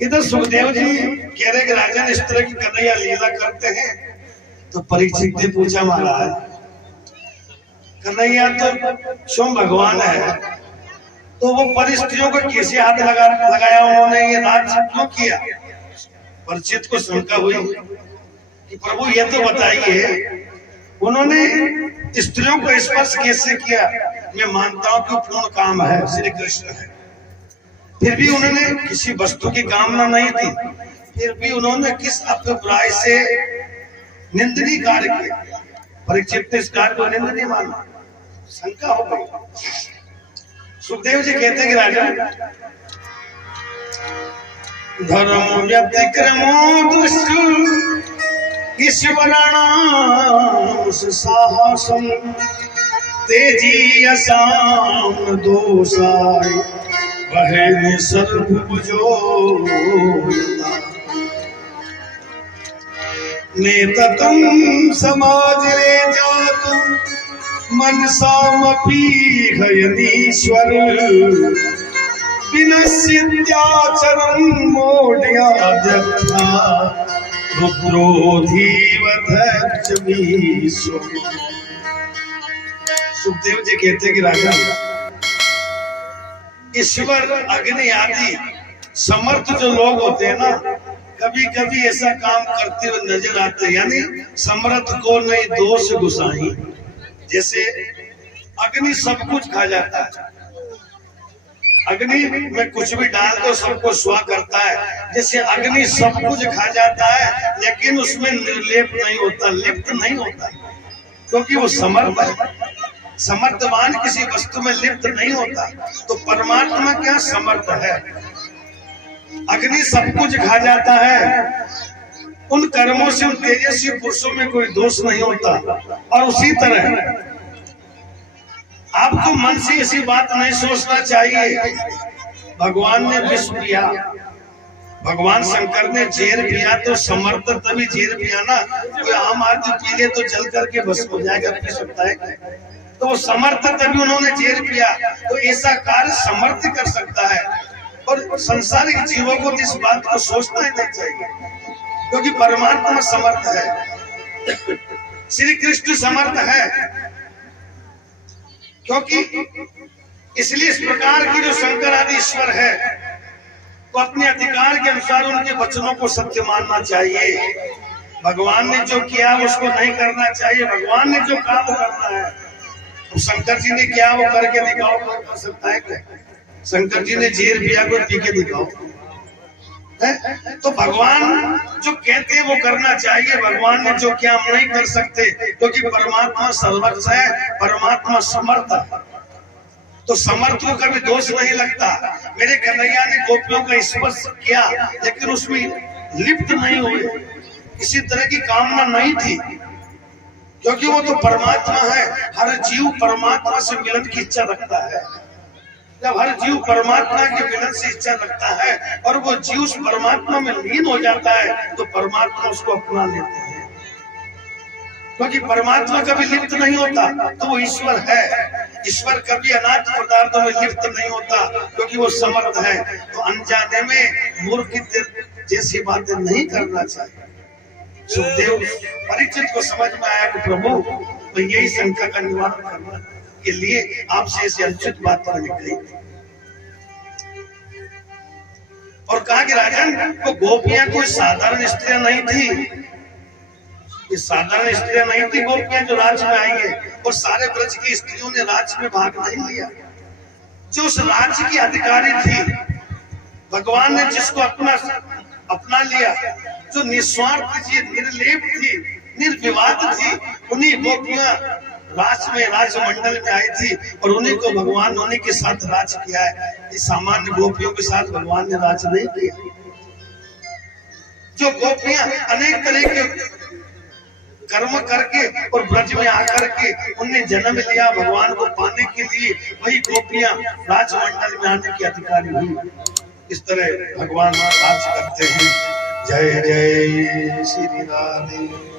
इधर सुखदेव जी कह रहे कि राजन इस तरह की कन्हैया लीला करते हैं। तो परीक्षित ने पूछा महाराज, कन्हैया तो स्वयं भगवान है, तो वो परिस्थितियों को कैसे हाथ लगाया उन्होंने, ये राज क्यों किया? परीक्षित को शंका हुई कि प्रभु ये तो बताइए, उन्होंने स्त्रियों को स्पर्श कैसे किया? मैं मानता हूं कि पूर्ण काम है, श्री कृष्ण है, फिर भी उन्होंने किसी वस्तु की कामना नहीं थी, फिर भी उन्होंने किस अभिप्राय से निंदनीय कार्य किया? परीक्षित ने इस कार्य को निंदनीय माना, शंका हो गई। सुखदेव जी कहते हैं कि राजा, धर्म व्यतिक्रमो दुष्ट ईश्वराणां साहसं तेजी असाम दोषाय बहन सर्वभुजो नेततं समाजरे जातु मनसामपि हयनीश्वर विनश्यत्याचरं मोढ्याद्यथा रुद्रोधीवधक्षमीश्वर। सुखदेव जी कहते हैं कि राजा, ईश्वर अग्नि आदि समर्थ जो लोग होते हैं ना, कभी कभी ऐसा काम करते हुए नजर आते हैं, यानी समर्थ को नहीं दोष गुसाई। जैसे अग्नि सब कुछ खा जाता है, अग्नि में कुछ भी डाल दो सबको स्वा करता है, जैसे अग्नि सब कुछ खा जाता है लेकिन उसमें निर्लेप नहीं होता, लिप्त नहीं होता, क्योंकि वो समर्थ है। समर्थवान किसी वस्तु में लिप्त नहीं होता। तो परमात्मा क्या समर्थ है? अग्नि सब कुछ खा जाता है, उन कर्मों से उन तेजस्वी पुरुषों में कोई दोष नहीं होता। और उसी तरह आपको मन से ऐसी बात नहीं सोचना चाहिए, भगवान ने विष पिया, भगवान शंकर ने जहर पिया, तो समर्थ तभी जहर पिया ना, कोई आम आदमी पी ले तो जल करके भस्म हो जाएगा, पी सकता है? तो वो समर्थ तभी उन्होंने जहर पिया, तो ऐसा कार्य समर्थ कर सकता है। और संसारिक जीवों को इस बात को सोचना ही नहीं चाहिए, क्योंकि परमात्मा समर्थ है, श्री कृष्ण समर्थ है। क्योंकि इसलिए इस प्रकार की जो शंकर आदि ईश्वर है, तो अपने अधिकार के अनुसार उनके वचनों को सत्य मानना चाहिए। भगवान ने जो किया उसको नहीं करना चाहिए, भगवान ने जो कहा वो करना है। तो शंकर जी ने किया वो करके दिखाओ, कोई कर सकता है क्या? शंकर जी ने जहर पिया, कोई पी के दिखाओ है? तो भगवान जो कहते हैं वो करना चाहिए। भगवान ने जो किया हम नहीं कर सकते, क्योंकि परमात्मा सर्वज्ञ है, परमात्मा समर्थ है। तो समर्थ को कभी दोष नहीं लगता। मेरे कन्हैया ने गोपियों का स्पर्श किया लेकिन उसमें लिप्त नहीं हुए, किसी तरह की कामना नहीं थी, क्योंकि वो तो परमात्मा है। हर जीव परमात्मा से मिलन की इच्छा रखता है। जब हर जीव परमात्मा के मिलन से इच्छा रखता है और वो जीव उस परमात्मा में लीन हो जाता है, तो परमात्मा उसको अपना लेते हैं। क्योंकि परमात्मा कभी लिप्त नहीं होता, तो वो ईश्वर है। ईश्वर कभी अनाथ पदार्थों में लिप्त नहीं होता, क्योंकि वो समर्थ है। तो अनजाने में मूर्ख जैसी बातें नहीं करना चाहिए। सुखदेव परीक्षित को समझ में आया कि प्रभु तो यही शंका का निवारण करने के लिए आपसे ऐसी अनुचित बात करनी गई। और कहा कि राजन, वो गोपियां कोई साधारण स्त्रियां नहीं थी, ये साधारण स्त्रियां नहीं थी गोपियां जो राज्य में आई है। और सारे ब्रज की स्त्रियों ने राज्य में भाग नहीं लिया। जो उस राज्य की अधिकारी थी, भगवान ने जिसको अपना लिया, जो निस्वार्थ थी, निर्लेप थी, निर्विवाद थी, उन्हीं गोपियां राजमंडल में आई थी और उन्हीं को भगवान उन्हीं के साथ राज किया है। इस सामान्य गोपियों के साथ भगवान ने राज नहीं किया। जो गोपियां अनेक तरह के कर्म करके और ब्रज में आकर के उनने जन्म लिया भगवान को पाने के लिए, वही गोपियां राजमंडल में आने की अधिकारी हुई। इस तरह भगवान राज करते हैं। जय जय श्री राधे।